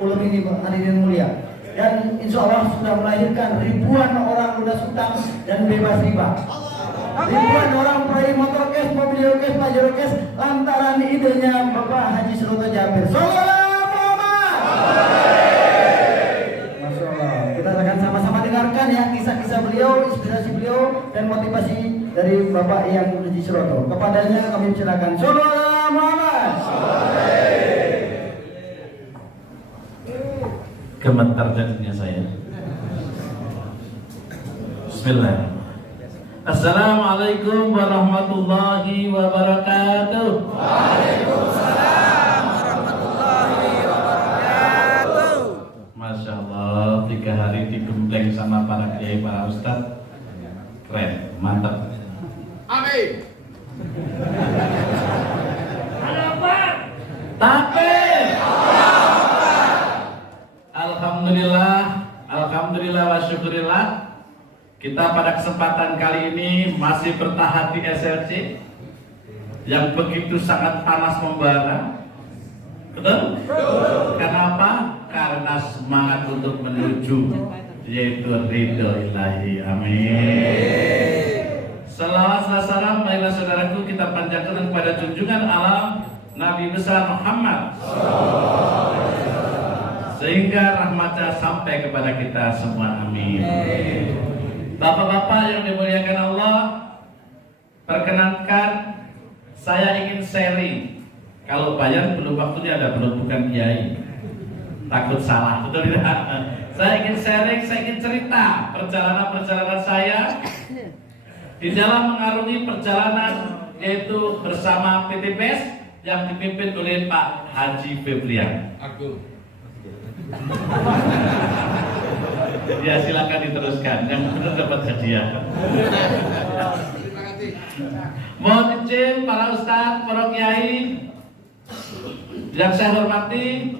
Ulum ini hadirin mulia. Dan insya Allah sudah melahirkan ribuan orang lunas utang dan bebas riba. Ribuan orang meraih motor cash, mobil cash, pajero cash lantaran idenya Bapak Haji Suroto Jabir. Sallallahu Masya Allah. Kita akan sama-sama dengarkan ya kisah-kisah beliau, inspirasi beliau dan motivasi dari Bapak yang Haji Suroto. Kepadanya kami silakan. Sallallahu Gemetar jadinya saya. Bismillah. Assalamualaikum warahmatullahi wabarakatuh. Waalaikumsalam warahmatullahi wabarakatuh. Masya Allah, 3 hari digembleng sama para kiai, para ustadz. Keren, mantap. Amin. Takbir. Alhamdulillah wa syukurillah. Kita pada kesempatan kali ini masih bertahan di SLC yang begitu sangat panas membara. Betul? Kenapa? Karena semangat untuk menuju yaitu ridho ilahi. Amin. Salawat dan salam marilah saudaraku kita panjatkan kepada junjungan alam Nabi besar Muhammad, sehingga rahmatnya sampai kepada kita semua. Amin. Bapak-bapak yang dimuliakan Allah, perkenankan saya ingin sharing. Kalau bayar belum waktunya, ada belum, bukan kiai. Takut salah, betul tidak? Saya ingin sharing, saya ingin cerita perjalanan saya di dalam mengarungi perjalanan yaitu bersama PTPS yang dipimpin oleh Pak Haji Febrian. Ya silakan diteruskan, yang benar dapat hadiah. Mohon izin para ustadz, para kiai yang saya hormati,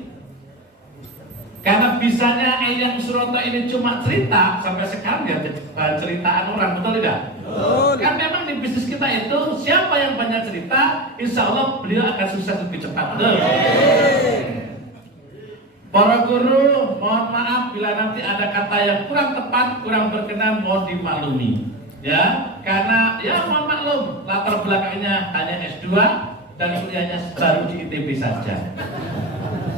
karena bisanya Eyang Suroto ini cuma cerita sampai sekarang ya ceritaan orang, betul tidak? Kan memang di bisnis kita itu siapa yang banyak cerita, insya Allah beliau akan sukses lebih cepat. Betul. Para guru, mohon maaf bila nanti ada kata yang kurang tepat, kurang berkenan, mohon dimaklumi. Ya, karena ya mohon maklum, latar belakangnya hanya S2 dan kuliahnya baru di ITB saja.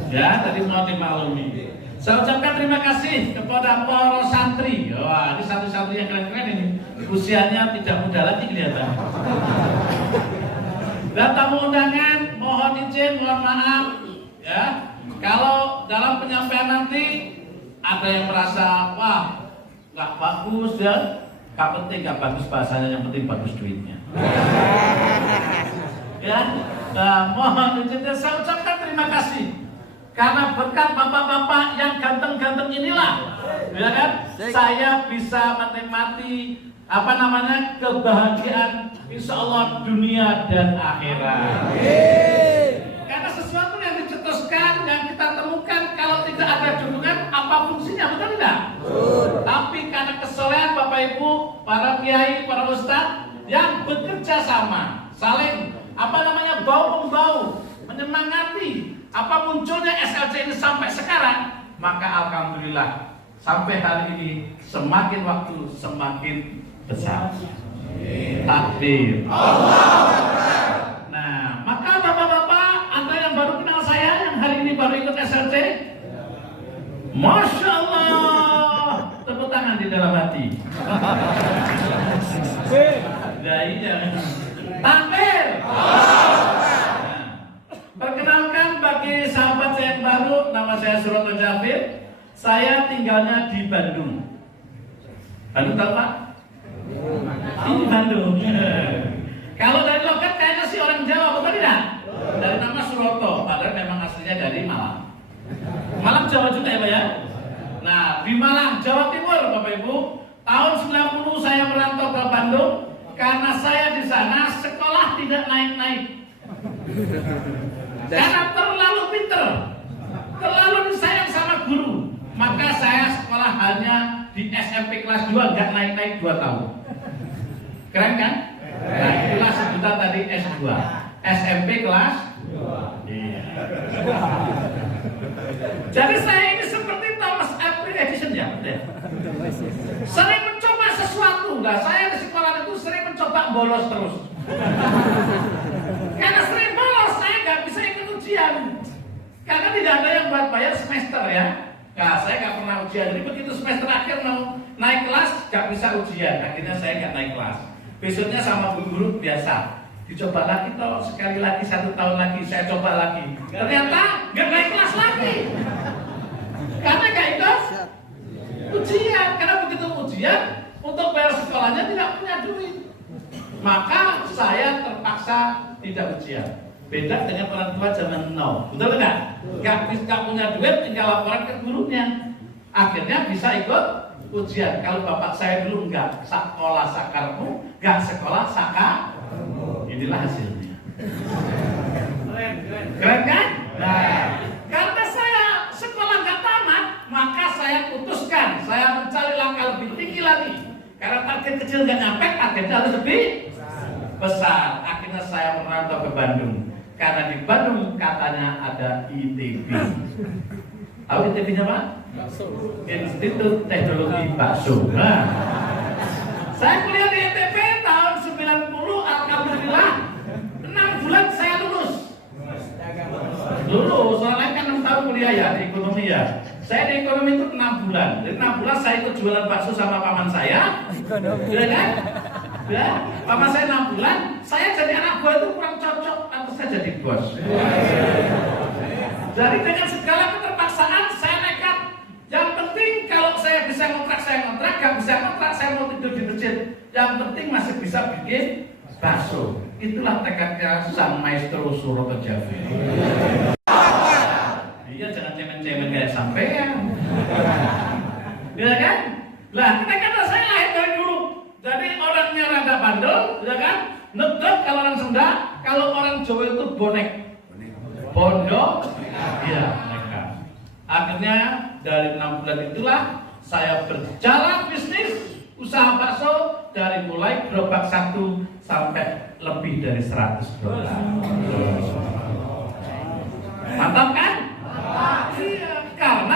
Ya, tadi mohon dimaklumi. Saya ucapkan terima kasih kepada para santri. Wah, ini santri-santri yang keren-keren ini. Usianya tidak muda lagi kelihatan. Dan tamu undangan, mohon izin, mohon maaf, ya. Kalau dalam penyampaian nanti ada yang merasa wah nggak bagus ya, nggak penting nggak bagus bahasanya, yang penting bagus duitnya. Ya, mohon izin saya ucapkan terima kasih karena berkat bapak-bapak yang ganteng-ganteng inilah, ya kan, saya bisa menikmati kebahagiaan insya Allah dunia dan akhirat. Karena sesuatu yang dicetuskan, yang kita temukan, kalau tidak ada dukungan, apa fungsinya, betul tidak? Tapi karena kesolehan Bapak Ibu, para kiai, para ustadz yang bekerja sama, saling bahu-membahu, menyemangati munculnya SLC ini sampai sekarang, maka alhamdulillah sampai hari ini semakin waktu semakin besar. Takbir. Nah, maka bapak-bapak, Anda yang baru kenal saya, yang hari ini baru ikut SLC, Masya Allah, tepuk tangan di dalam hati. Ya iya. Takbir. Perkenalkan bagi sahabat saya yang baru, nama saya Suroto Jabir. Saya tinggalnya di Bandung. Bandung tahu Pak? Ini Bandung. Kalau dari logat kayaknya sih orang Jawa, betul tidak? Dari nama Suroto, padahal memang aslinya dari Malang. Malang Jawa juga ya Pak ya? Nah, di Malang, Jawa Timur Bapak Ibu, tahun 90 saya merantau ke Bandung karena saya di sana sekolah tidak naik-naik. Karena terlalu pinter, terlalu disayang sama guru, maka saya sekolah hanya di SMP kelas 2, nggak naik-naik 2 tahun. Keren kan? Nah, itulah sebutan tadi S2, SMP kelas 2. Iya. Jadi saya ini seperti Thomas Alva Edison ya. Sering mencoba sesuatu. Nah, saya di sekolah itu sering mencoba bolos terus. Karena sering bolos, saya nggak bisa ikut ujian. Karena tidak ada yang buat bayar semester ya. Nah, saya nggak pernah ujian. Jadi begitu semester akhir mau naik kelas, nggak bisa ujian. Akhirnya saya nggak naik kelas. Besoknya sama guru biasa. Dicoba lagi toh, sekali lagi 1 tahun lagi saya coba lagi. Ternyata nggak naik kelas lagi. Karena nggak ikut ujian. Karena begitu ujian, untuk bayar sekolahnya tidak punya duit. Maka saya terpaksa tidak ujian. Beda dengan orang tua zaman now, betul nggak? Nggak punya duit, tinggal laporan ke gurunya. Akhirnya bisa ikut ujian. Kalau bapak saya dulu nggak sekolah sakarmu, nggak sekolah saka, inilah hasilnya. Keren kan? Nah, karena saya sekolah nggak tamat, maka saya putuskan, saya mencari langkah lebih tinggi lagi. Karena target kecil nggak nyampe, targetnya harus lebih besar. Akhirnya saya merantau ke Bandung. Karena di Bandung katanya ada ITB. Tahu ITB-nya Pak? Institut Teknologi Bakso. Nah, saya kuliah di ITB tahun 90, alhamdulillah 6 bulan saya lulus. Soalnya kan 6 tahun kuliah ya di ekonomi ya. Saya di ekonomi itu 6 bulan. Jadi 6 bulan saya ikut jualan bakso sama paman saya. Iya kan? Ya, paman saya 6 bulan, saya jadi anak buah itu kurang cocok, atau saya jadi bos. Jadi dengan segala keterpaksaan saya nekat. Yang penting kalau saya bisa ngontrak, saya ngontrak. Gak bisa ngontrak, saya mau tidur di masjid. Yang penting masih bisa bikin bakso. Itulah tekadnya sang maestro Suroto Javi. Iya, jangan cemen-cemen kayak sampean. Ya kan? Lah, kita kata saya lahir dari dulu. Jadi orangnya rada bandel, ya kan? Nedek kalau orang Sunda, kalau orang Jawa itu bonek. Bondo, iya, mereka. Akhirnya dari 6 bulan itulah saya berjalan bisnis usaha bakso dari mulai gerobak 1 sampai lebih dari 100 gerobak. Mantap kan? Iya, karena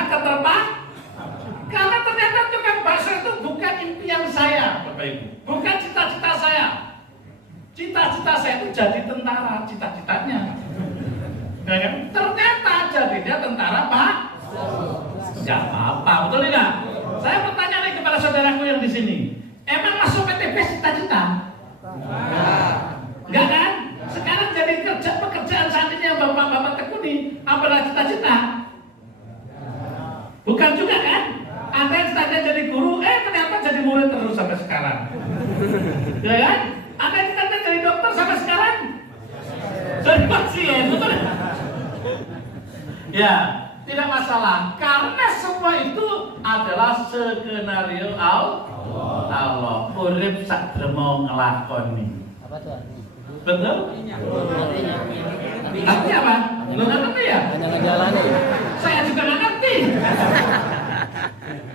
karena ternyata tukang bakso itu bukan impian saya, Bapak Ibu. Bukan cita-cita saya. Cita-cita saya itu jadi tentara, cita-citanya. Ternyata jadinya tentara Pak. Gak apa-apa, betul tidak? Saya bertanya nih kepada saudaraku yang di sini. Emang masuk PTB cita-cita? Enggak kan? Sekarang jadi pekerjaan saat ini yang bapak-bapak tekuni, apalah cita-cita? Bukan juga kan? Ada yang cita-cita jadi guru, ternyata jadi murid terus sampai sekarang. Ya kan? Ada yang cita-cita jadi dokter sampai sekarang? Jadi pasien, betul? Ya, tidak masalah. Karena semua itu adalah skenario Allah. Urip sakdremo ngelakoni. Apa tuh? Betul? Artinya apa? Lu nggak ngerti ya? Hanya ngejalanin. Saya juga nggak ngerti.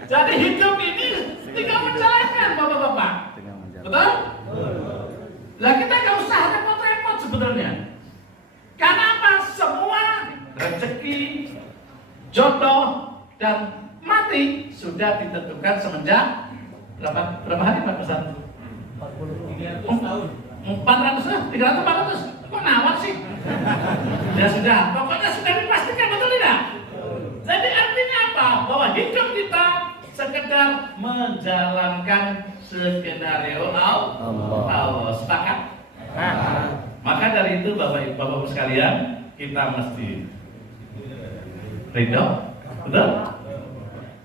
Jadi hidup ini tinggal menjalankan, bapak-bapak. Betul? Lah kita nggak usah repot-repot sebenarnya. Karena apa? Semua rezeki, jodoh, dan mati sudah ditentukan semenjak berapa hari Pak pesan? 300 tahun. 400, 300, 400. Kok nawar sih? Ya sudah, pokoknya sudah dipastikan, betul tidak? Jadi artinya apa? Bahwa hidup kita sekedar menjalankan skenario Allah. Sepakat? Maka dari itu Bapak-Bapak sekalian, kita mesti ridho, betul?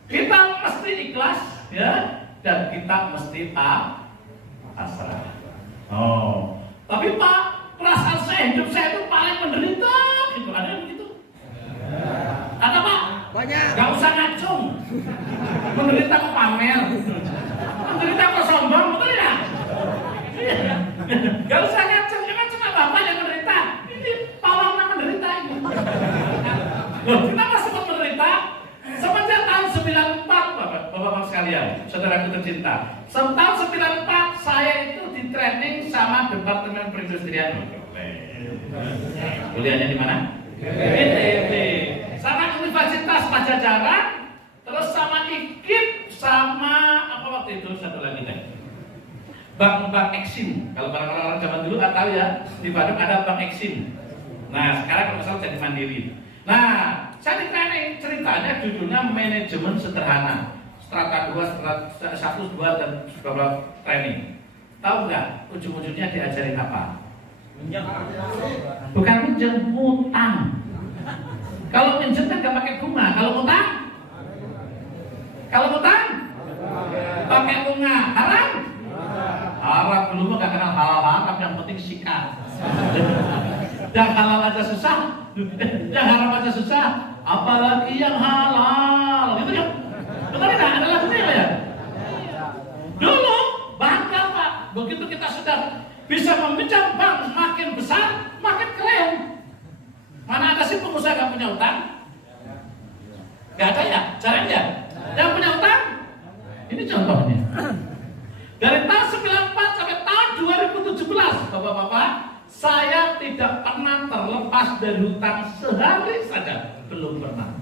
Kita mesti ikhlas, ya, dan kita mesti pasrah. Oh, tapi Pak, perasaan saya hidup saya itu paling menderita, gitu. Ada yang begitu? Ada Pak? Banyak. Gak usah ngacung. Menderita kok pamer. Menderita kok sombong, betul ya? Gak usah ngacung. Emang cuma Bapak yang menderita. Ini pawangnya menderita ini. Loh, kenapa sempat menderita? Semenjak tahun 94, Bapak-Bapak sekalian, saudaraku tercinta. Tahun 94 saya itu di training sama Departemen Perindustrian. Kuliahnya di mana? ITB. Sama Universitas Pajajaran. Pajajaran, terus sama IKIP, sama apa waktu itu satu lagi kan? Bank Eksim. Kalau orang-orang zaman dulu nggak tahu ya, di Bandung ada Bank Eksim. Nah sekarang kalau misalnya jadi Mandiri. Nah saya ditanya ceritanya judulnya manajemen sederhana, strata 2, strata 1, 2 dan beberapa training. Tahu nggak ujung-ujungnya diajarin apa? Bukan minjem, utang. Kalau minjem kan nggak pakai bunga. Kalau utang pakai bunga. Haram? Haram belum nggak kenal halal haram, yang penting sikat. Yang halal aja susah, yang haram aja susah, apalagi yang halal. Gitu ya? Betul tidak? Ada lagunya ya? Dulu bangga Pak. Begitu kita sudah bisa meminjam bank makin besar, makin keren. Mana ada sih pengusaha nggak punya utang? Nggak ada ya? Caranya ya? Yang punya utang? Ini contohnya. Dari tahun 94 sampai tahun 2017, Bapak-bapak, saya tidak pernah terlepas dari hutang sehari saja. Belum pernah.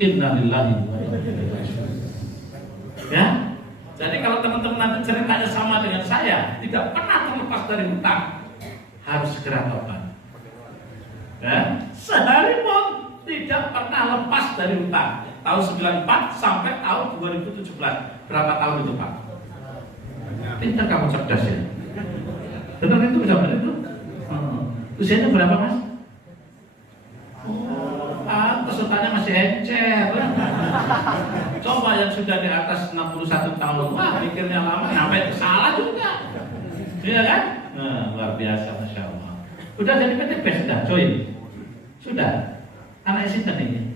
Innalillahi wa inna ilaihi raji'un. Ya? Jadi kalau teman-teman nanti ceritanya sama dengan saya, tidak pernah terlepas dari hutang, harus segera tobat. Ya? Sehari pun tidak pernah lepas dari hutang. Tahun 94 sampai tahun 2017. Berapa tahun itu Pak? Pintar kamu, cerdas ya. Benar itu berapa itu? Usianya berapa Mas? Pesertanya masih encer. Coba yang sudah di atas 61 tahun, wah pikirnya lama, sampai salah juga. Iya kan? Nah, luar biasa, Masya Allah. Udah jadi PTP sudah, join? Sudah? Anak sinten ini?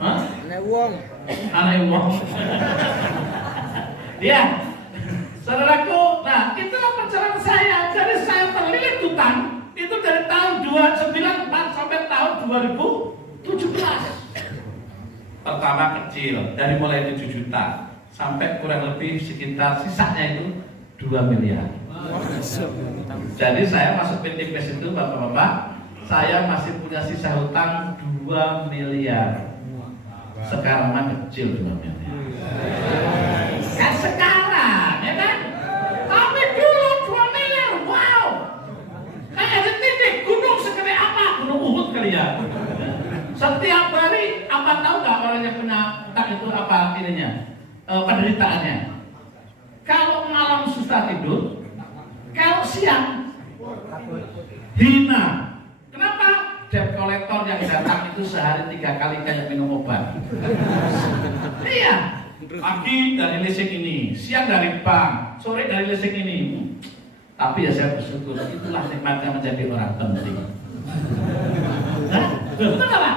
Hah? Anak wong. Anak wong. Ya, saudaraku, nah itulah perjalanan saya. Jadi saya terlilit hutang itu dari tahun 1994 sampai tahun 2017. Pertama kecil, dari mulai 7 juta sampai kurang lebih sekitar sisanya itu 2 miliar. Jadi saya masuk PT PES itu Bapak-bapak, saya masih punya sisa hutang 2 miliar. Sekarang mah kecil 2 miliar. Kan sekarang, ya kan? Tapi dulu 2 miliar, wow! Kayak di titik gunung segede apa? Gunung Uhud kali ya. Setiap hari, apa tahu nggak orang yang punya hutang itu apa ininya? Penderitaannya. Kalau malam susah tidur, kalau siang hina. Kenapa? Debt collector yang datang itu sehari 3 kali kayak minum obat. Iya. Pagi dari leasing ini, siang dari bank, sore dari leasing ini. Tapi ya saya bersyukur, itulah nikmatnya menjadi orang penting. Betul nggak Pak?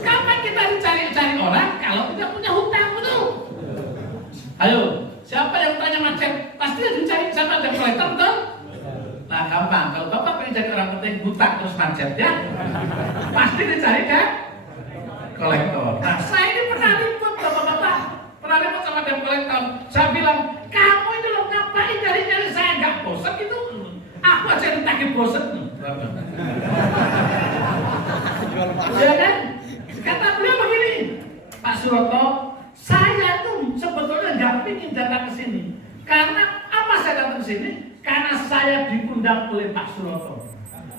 Kapan kita dicari-cari orang kalau tidak punya hutang, betul? Ayo, siapa yang tanya macet? Pasti dicari sama debt collector, betul? Nah gampang, kalau Bapak pengen jadi orang penting, hutang terus macet ya, pasti dicari kan? Kolektor. Nah saya ini pernah ribut Bapak-bapak, pernah ribut sama debt collector. Saya bilang, kamu ini loh ngapain nyari-nyari saya, nggak bosan gitu? Aku aja ditagih bosan. Ya kan? Kata beliau begini, Pak Suroto, saya tuh sebetulnya nggak ingin datang ke sini. Karena apa saya datang ke sini? Karena saya diundang oleh Pak Suroto.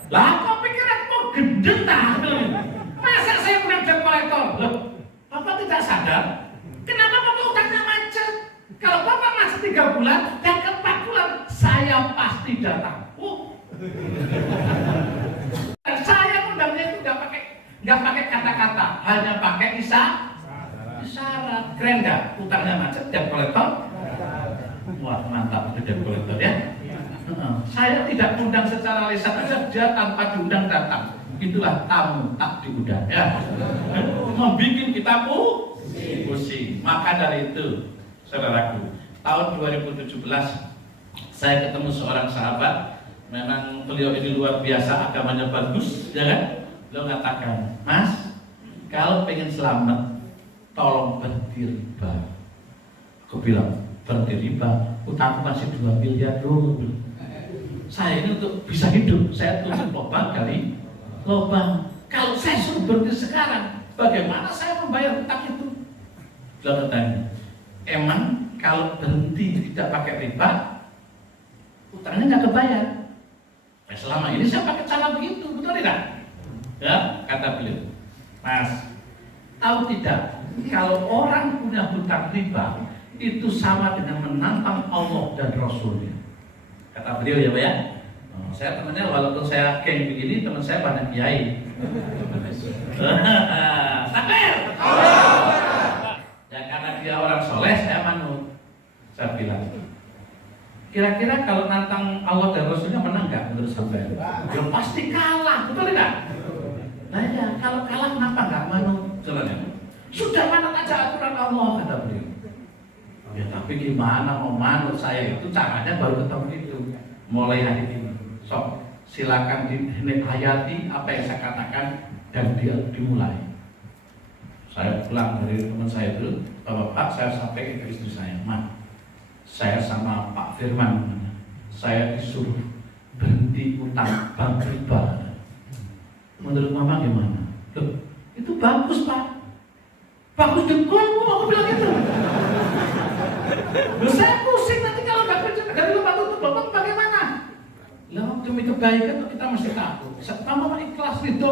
Lah kok pikiran kok gendeng tak? Masa saya undang debt collector? Loh, Bapak tidak sadar? Kenapa Bapak utangnya macet? Kalau Bapak macet 3 bulan dan ke 4 bulan, saya pasti datang. Saya undangnya itu nggak pakai kata-kata, hanya pakai isyarat. Keren nggak? Utangnya macet, debt collector. Wah mantap itu debt collector ya. Saya tidak undang secara lisan aja, dia tanpa diundang datang. Itulah tamu tak diundang ya. Membikin kita pusing. Maka dari itu, saudaraku, tahun 2017 saya ketemu seorang sahabat. Memang beliau ini luar biasa, agamanya bagus, ya kan? Beliau mengatakan, Mas, kalau pengen selamat, tolong berhenti riba. Aku bilang, berhenti riba, utangku masih 2 miliar dulu. Saya ini untuk bisa hidup, saya tutup lubang kali lubang. Kalau saya suruh berhenti sekarang, bagaimana saya membayar hutang itu? Beliau bertanya, emang kalau berhenti tidak pakai riba, hutangnya nggak kebayar? Ya, selama ini saya pakai cara begitu, betul tidak? Ya, kata beliau, Mas, tahu tidak? Kalau orang punya hutang riba, itu sama dengan menantang Allah dan Rasulnya. Kata beliau ya Pak ya. Saya temannya walaupun saya geng begini, teman saya banyak kiai. Takbir. Ya karena dia orang soleh, saya manut. Saya bilang, kira-kira kalau nantang Allah dan Rasulnya menang nggak menurut sampean? Ya pasti kalah, betul tidak? Nah ya, kalau kalah kenapa nggak manut? Sudah manut aja aturan Allah, kata beliau. Ya tapi gimana mau manut, saya itu caranya baru ketemu itu. Mulai hari ini, sok silakan hayati apa yang saya katakan dan dia dimulai. Saya pulang dari teman saya itu, Bapak saya sampaikan ke istri saya, Ma, saya sama Pak Firman, saya disuruh berhenti utang bank riba. Menurut Mama gimana? Loh, itu bagus Pak. Bagus dengkulmu, aku bilang gitu. Loh, saya pusing nanti kalau nggak kerja dari lupa tutup Bapak bagaimana? Lah demi kebaikan kita mesti takut. Sama ikhlas itu.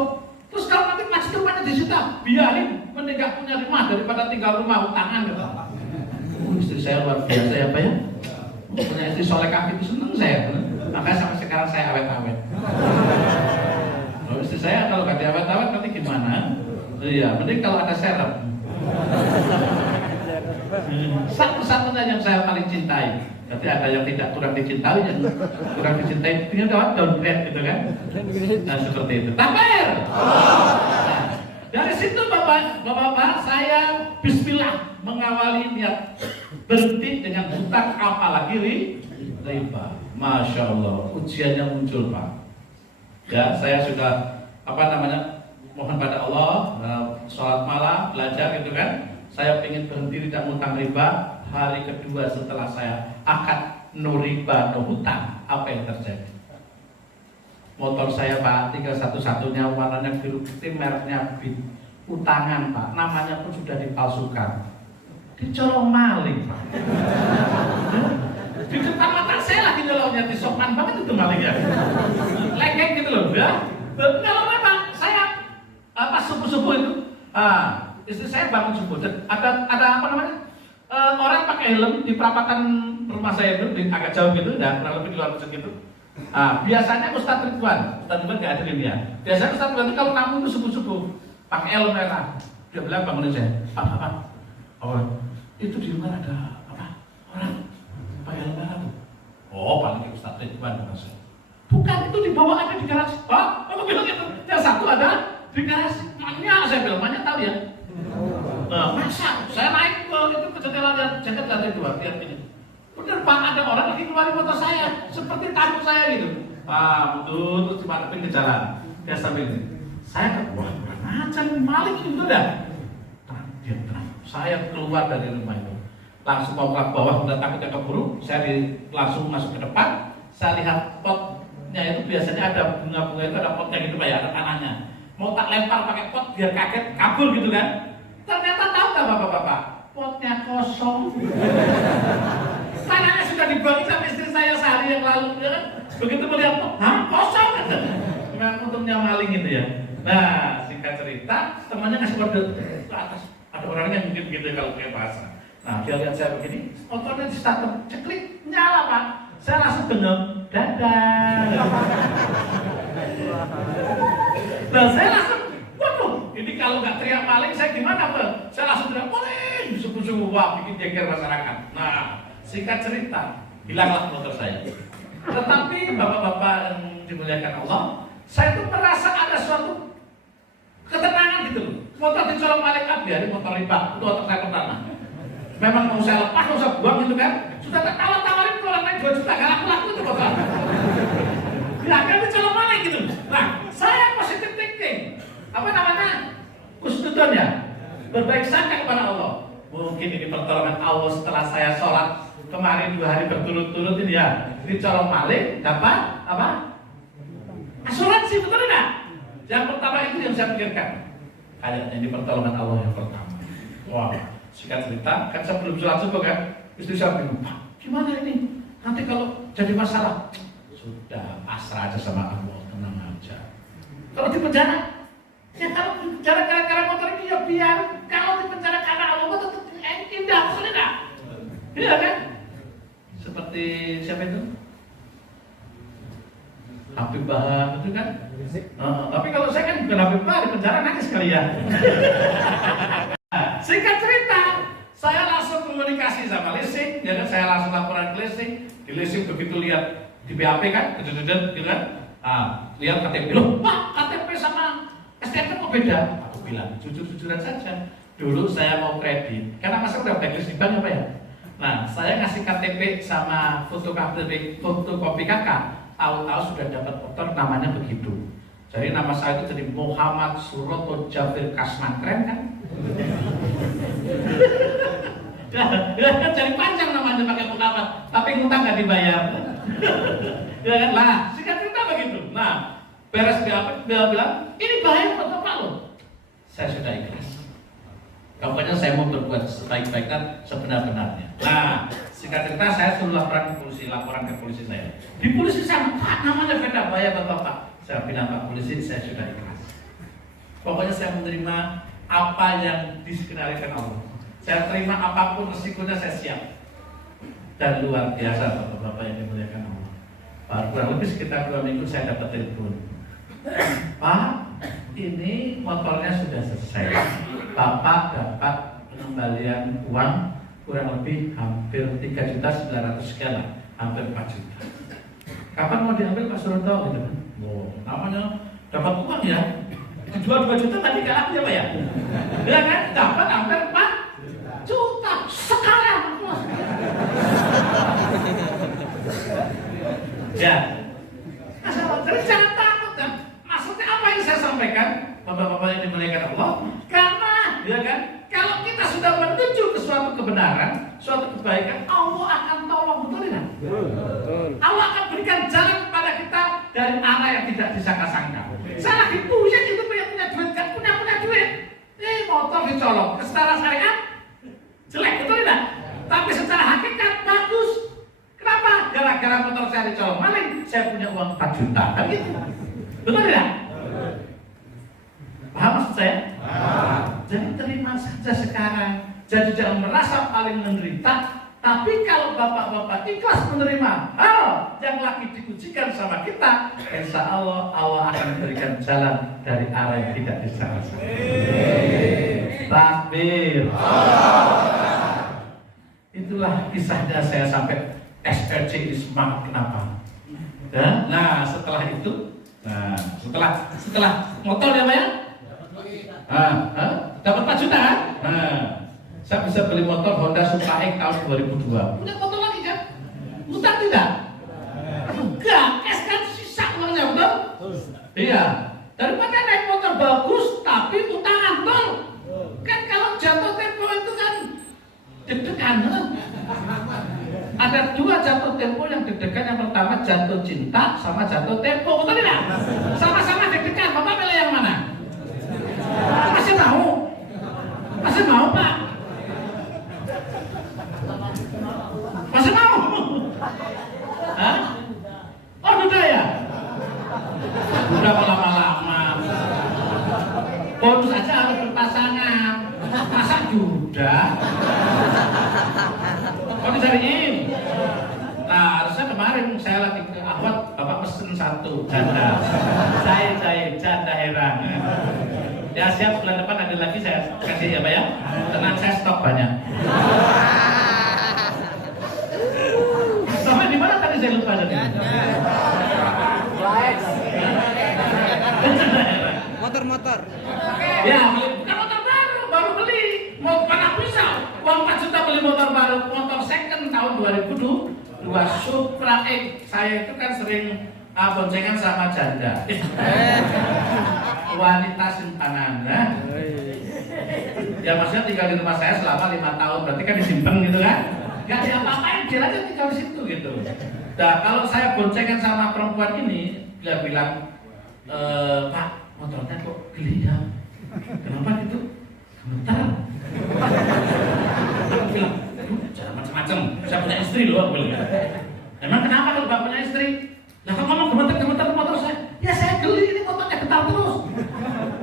Terus kalau nanti masih rumahnya disita, biarin mending gak punya rumah daripada tinggal rumah utangan. Istri saya luar biasa ya Pak ya. Punya istri soleh kaki itu seneng saya. Makanya sampai sekarang saya awet-awet. Kalau istri saya kalau gak diawet-awet nanti gimana? Iya, mending kalau ada serep. Satu-satunya yang saya paling cintai. Berarti ada yang tidak kurang dicintai, yang kurang dicintai tinggal downgrade gitu kan? Nah seperti itu. Takbir. Nah, dari situ bapak-bapak saya Bismillah mengawali niat berhenti dengan hutang apalagi riba. Masya Allah, ujiannya muncul Pak. Ya saya sudah mohon pada Allah, sholat malam, belajar gitu kan. Saya ingin berhenti tidak ngutang riba. Hari kedua setelah saya akad no riba no hutang, apa yang terjadi? Motor saya Pak, tinggal satu-satunya warnanya biru putih, mereknya BIT, utangan Pak, namanya pun sudah dipalsukan, dicolong maling Pak. Di depan mata saya lagi nyolongnya, disopan banget itu malingnya, lengkeng gitu loh ya. Kalau memang saya pas subuh-subuh itu, istri saya bangun subuh, ada apa namanya? Orang pakai helm di perapatan rumah saya itu agak jauh gitu, dan kurang lebih di luar masjid gitu. Biasanya Ustadz Ridwan nggak ada ini ya. Biasanya Ustadz Ridwan itu kalau tamu itu subuh-subuh pakai helm merah. Dia bilang bangunin saya, Pak, orang itu di rumah ada apa? Orang pakai helm merah tuh. Oh, paling Ustadz Ridwan maksud. Bukan, itu di bawah ada di garasi. Pak, aku bilang gitu. Yang satu ada di garasi. Makanya saya bilang, makanya tahu ya. Masa saya naik ke jendela dan jaket lantai 2 lihat ini. Bener Pak, ada orang lagi keluarin motor saya seperti tamu saya gitu. Pak, betul, terus dimadepin ke jalan. Dia sambil ini. Saya wah, kurang ajar maling ini betul dah. Tenang. Saya keluar dari rumah itu. Langsung mau ke bawah, udah takutnya keburu. Saya langsung masuk ke depan. Saya lihat potnya itu biasanya ada bunga-bunga itu ada potnya gitu Pak ya, ada tanahnya. Mau tak lempar pakai pot biar kaget kabur gitu kan. Ternyata tahu nggak bapak-bapak, potnya kosong. Tanahnya sudah dibagi sama istri saya sehari yang lalu, ya kan? Begitu melihat pot, kosong kan? Memang untungnya maling itu ya. Nah, singkat cerita, temannya ngasih kode ke atas. Ada orangnya mungkin begitu kalau pakai bahasa. Nah, dia lihat saya begini, motornya di starter, ceklik, nyala Pak. Saya langsung bengong, dadah. Nah, saya langsung, waduh, ini kalau nggak teriak maling, saya gimana Pak? Saya langsung teriak maling, subuh-subuh, wah, bikin geger masyarakat. Nah, singkat cerita, hilanglah motor saya. Tetapi bapak-bapak yang dimuliakan Allah, saya tuh merasa ada suatu ketenangan gitu loh. Motor dicolong maling biarin motor riba, itu otak saya pertama. Memang mau saya lepas, mau saya buang gitu kan. Sudah tawarin orang lain 2 juta, gak laku itu bapak. Ya kan dicolong maling gitu. Nah, saya positive thinking. Apa namanya? Kusnudon ya. Berbaik sangka kepada Allah. Mungkin ini pertolongan Allah setelah saya sholat kemarin 2 hari berturut-turut ini ya. Dicolong maling, dapat apa? Asuransi, betul enggak? Yang pertama itu yang saya pikirkan. Kayaknya ini pertolongan Allah yang pertama. Wah, singkat cerita, kan saya belum sholat subuh kan, istri saya bingung, Pak, gimana ini? Nanti kalau jadi masalah, sudah pasrah aja sama Allah, tenang aja. Kalau di penjara, ya kalau di penjara gara-gara motor ini ya biar. Kalau di penjara karena Allah tetap indah, betul tidak? Iya kan? Seperti siapa itu? Habib Bahar itu kan? Tapi kalau saya kan bukan Habib Bahar, di penjara nangis kali ya. Singkat cerita, saya langsung komunikasi sama leasing, ya kan? Saya langsung laporan ke leasing. Di leasing begitu lihat di BAP kan, gitu kan? Lihat KTP, loh Pak, KTP sama STNK kok beda? Aku bilang, jujur-jujuran saja. Dulu saya mau kredit, karena masa udah blacklist di bank apa ya? Nah, saya ngasih KTP sama fotokopi kakak, tahu-tahu sudah dapat motor namanya begitu. Jadi nama saya itu jadi Muhammad Suroto Jafir Kasman, keren kan? Ya, jadi panjang namanya pakai Muhammad, tapi ngutang nggak dibayar. Ya kan? Lah, singkat cerita begitu. Nah, beres dia bilang, ini bahaya buat Bapak loh. Saya sudah ikhlas. Pokoknya saya mau berbuat sebaik-baiknya sebenar-benarnya. Nah, singkat cerita saya suruh laporan ke polisi saya. Di polisi sama, Pak, namanya beda, bahaya buat Bapak. Saya bilang, Pak polisi, saya sudah ikhlas. Pokoknya saya menerima apa yang diskenarikan Allah. Saya terima apapun resikonya, saya siap. Dan luar biasa Bapak-bapak yang dimuliakan Allah. Baru kurang lebih sekitar 2 minggu saya dapat telepon. Pak, ini motornya sudah selesai. Bapak dapat pengembalian uang kurang lebih hampir 3.900.000 sekian lah, hampir 4 juta. Kapan mau diambil Pak Suroto? Gitu kan? Oh, namanya dapat uang ya. Dijual 2 juta tadi kalah ya Pak ya? Ya kan? Dapat hampir 4 juta sekarang. Ya. Jadi jangan takut kan? Maksudnya apa yang saya sampaikan, Bapak-bapak yang dimuliakan Allah? Karena, ya kan? Kalau kita sudah menuju ke suatu kebenaran, suatu kebaikan, Allah akan tolong, betul tidak? Allah akan berikan jalan kepada kita dari arah yang tidak disangka-sangka. Saya lagi pusing itu punya duit, kan punya duit. Motor dicolok, secara syariat jelek, betul tidak? Tapi secara hakikat bagus. Kenapa? Gara-gara motor saya dicolok maling, saya punya uang 4 juta, kan gitu. Betul tidak? Paham maksud saya? Jadi terima saja sekarang. Jadi jangan merasa paling menderita. Tapi kalau bapak-bapak ikhlas menerima hal yang lagi dikucikan sama kita, insya Allah Allah akan memberikan jalan dari arah yang tidak disangka-sangka. Takbir. Itulah kisahnya saya sampai SRC ini semangat kenapa? Nah setelah itu, setelah motor ya Pak ya? Dapat 4 juta kan? Saya bisa beli motor Honda Supra X tahun 2002. Punya motor lagi kan? Utang tidak? Enggak, cash kan sisa uangnya, betul? Iya. Daripada naik motor bagus tapi utangan, betul? Kan kalau jatuh tempo itu kan deg-degan. Ada 2 jatuh tempo yang deg-degan. Yang pertama jatuh cinta sama jatuh tempo, betul tidak? Sama-sama deg-degan. Bapak pilih yang mana? Masih mau? Masih mau Pak? Masih mau? Hah? Oh udah ya? Udah lama-lama. Bonus aja harus berpasangan. Masa duda? Kok dicariin? Nah harusnya kemarin saya lagi ke Ahwat, Bapak pesen 1 janda. Saya janda heran. Ya siap, bulan depan ada lagi saya kasih ya Pak ya. Tenang, saya stok banyak. Sampai di mana tadi saya lupa tadi? Motor. Ya, bukan motor baru beli. Mau mana bisa? Uang 4 juta beli motor baru, motor second tahun 2002 Supra X. Saya itu kan sering boncengan sama janda. Wanita simpanan, ya maksudnya tinggal di rumah saya selama 5 tahun, berarti kan disimpan gitu kan? Gak diapa-apain, dia aja tinggal di situ gitu. Nah kalau saya boncengan sama perempuan ini, dia bilang, Pak, motornya kok geliat. Kenapa gitu? Gemetar. Aku bilang, jangan macam-macam. Saya punya istri loh, aku bilang. Emang kenapa kalau Bapak punya istri? Lah kok ngomong gemetar motor saya? Ya saya geli, ini motornya getar terus.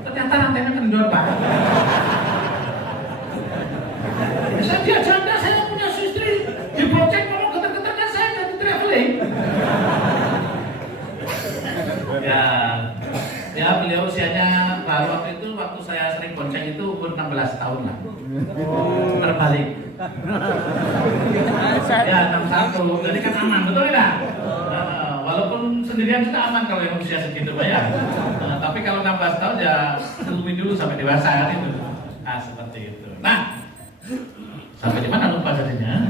Ternyata rantainya kendor, Pak. Ya, saya dia janda, saya punya istri. Dibocek ngomong getar-getar kan saya jadi traveling. Ya beliau usianya baru waktu saya sering bonceng itu umur 16 tahun lah. Terbalik. Ya 61, jadi kan aman, betul tidak? Walaupun sendirian juga aman kalau yang usia segitu Pak ya. Tapi kalau 16 tahun ya tungguin dulu sampai dewasa kan itu. Nah seperti itu. Nah sampai di mana lupa jadinya?